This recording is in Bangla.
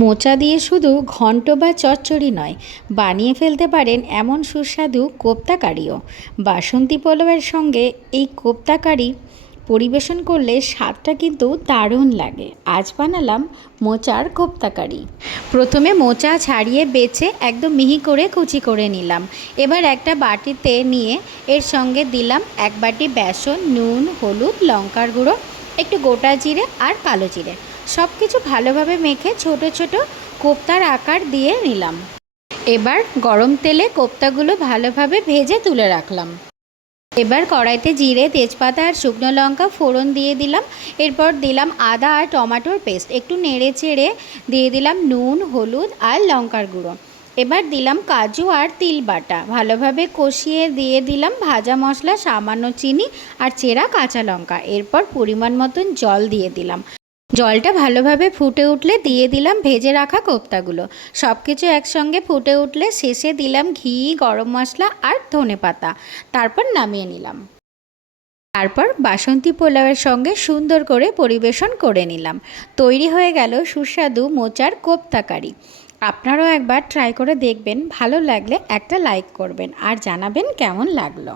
মোচা দিয়ে শুধু ঘন্ট বা চচ্চড়ি নয়, বানিয়ে ফেলতে পারেন এমন সুস্বাদু কোপ্তা কারিও। বাসন্তী পোলাওয়ের সঙ্গে এই কোপ্তা কারি পরিবেশন করলে স্বাদটা কিন্তু দারুণ লাগে। আজ বানালাম মোচার কোপ্তা কারি। প্রথমে মোচা ছাড়িয়ে বেছে একদম মিহি করে কুচি করে নিলাম। এবার একটা বাটিতে নিয়ে এর সঙ্গে দিলাম 1 বাটি বেসন, নুন, হলুদ, লঙ্কার গুঁড়ো, একটু গোটা জিরে আর কালো জিরে। সব কিছু ভালোভাবে মেখে ছোট ছোট কোপ্তার আকার দিয়ে নিলাম। এবার গরম তেলে কোপ্তাগুলো ভালোভাবে ভেজে তুলে রাখলাম। এবার কড়াইতে জিরে, তেজপাতা আর শুকনো লঙ্কা ফোড়ন দিয়ে দিলাম। এরপর দিলাম আদা আর টমেটোর পেস্ট, একটু নেড়ে চেড়ে দিয়ে দিলাম নুন, হলুদ আর লঙ্কার গুঁড়ো। এবার দিলাম কাজু আর তিল বাটা, ভালোভাবে কষিয়ে দিয়ে দিলাম ভাজা মশলা, সামান্য চিনি আর চেরা কাঁচা লঙ্কা। এরপর পরিমাণ মতন জল দিয়ে দিলাম। জলটা ভালোভাবে ফুটে উঠলে দিয়ে দিলাম ভেজে রাখা কোপ্তাগুলো। সব কিছু একসঙ্গে ফুটে উঠলে শেষে দিলাম ঘি, গরম মশলা আর ধনেপাতা। তারপর নামিয়ে নিলাম। তারপর বাসন্তী পোলাওয়ের সঙ্গে সুন্দর করে পরিবেশন করে নিলাম। তৈরি হয়ে গেল সুস্বাদু মোচার কোপ্তা কারি। আপনারাও একবার ট্রাই করে দেখবেন, ভালো লাগলে একটা লাইক করবেন আর জানাবেন কেমন লাগলো।